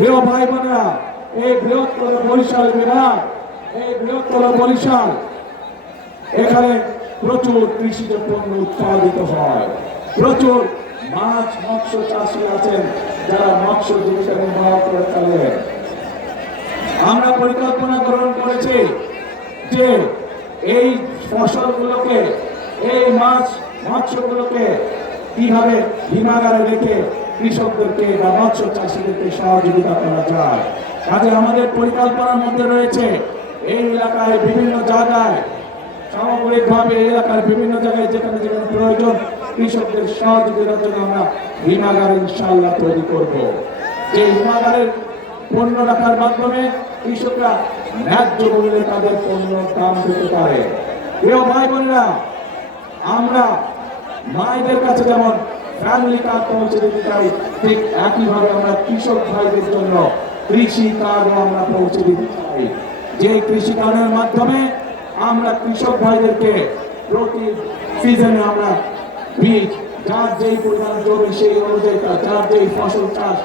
প্রিয় ভাই বোনেরা, এই বৃহত্তর বরিশাল বিভাগ, এই বৃহত্তর বরিশাল, এখানে প্রচুর কৃষিজ পণ্য উৎপাদিত হয়। প্রচুর মাছ মৎস্য চাষী আছেন যারা মৎস্য জীবিকা নির্বাহ করে চলে। আমরা পরিকল্পনা গ্রহণ করেছি যে এই ফসলগুলোকে, এই মাছ মৎস্যগুলোকে কিভাবে হিমাগারে রেখে কৃষকদেরকে বা মৎস্য চাষীদেরকে সহযোগিতা করা যায়। কাজে আমাদের পরিকল্পনার মধ্যে রয়েছে এই এলাকায় বিভিন্ন জায়গায়, সামগ্রিকভাবে এলাকার বিভিন্ন জায়গায় যেখানে যেখানে প্রয়োজন কৃষকদের সহযোগিতার জন্য আমরা হিমাগার ইনশাআল্লাহ তৈরি করব। যে হিমাগারের পণ্য রাখার মাধ্যমে কৃষকরা ন্যায্য মূল্যে তাদের পণ্য দাম পেতে পারে। প্রিয় ভাই বোনেরা, আমরা মায়েদের কাছে যেমন ফ্যামিলি কার্ড পৌঁছে দিতে চাই, ঠিক একইভাবে আমরা কৃষক ভাইদের জন্য কৃষি কার্ডও আমরা পৌঁছে দিতে চাই। যে কৃষি কার্ডের মাধ্যমে আমরা কৃষক ভাইদেরকে প্রতি সিজনে আমরা বীজ, যার যেই পরিমাণ জমি সেই অনুযায়ী, যার যেই ফসল চাষ,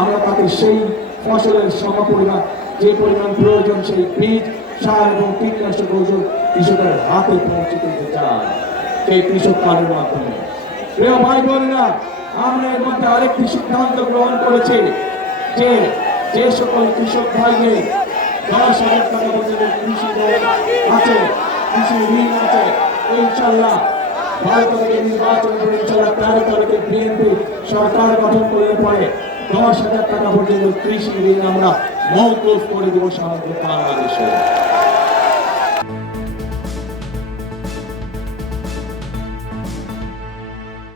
আমরা তাকে সেই ফসলের সমপরিমাণ যে পরিমাণ প্রয়োজন সেই বীজ, সার এবং কীটনাশক ওষুধ কৃষকের হাতে পৌঁছে দিতে চাই সেই কৃষক কার্ডের মাধ্যমে। প্রিয় ভাই বোনেরা, আমরা এর মধ্যে আরেকটি সিদ্ধান্ত গ্রহণ করেছি যে যে সকল কৃষক ভাইদের 10,000 টাকা পর্যন্ত কৃষি লোন আছে, কৃষি ঋণ আছে, ইনশাল্লাহ 12 তারিখে নির্বাচন করে ইনশাল্লাহ 13 তারিখে বিএনপি সরকার গঠন করলে পরে 10,000 টাকা পর্যন্ত কৃষি ঋণ আমরা মওকুফ করে দেব সারা বাংলাদেশে।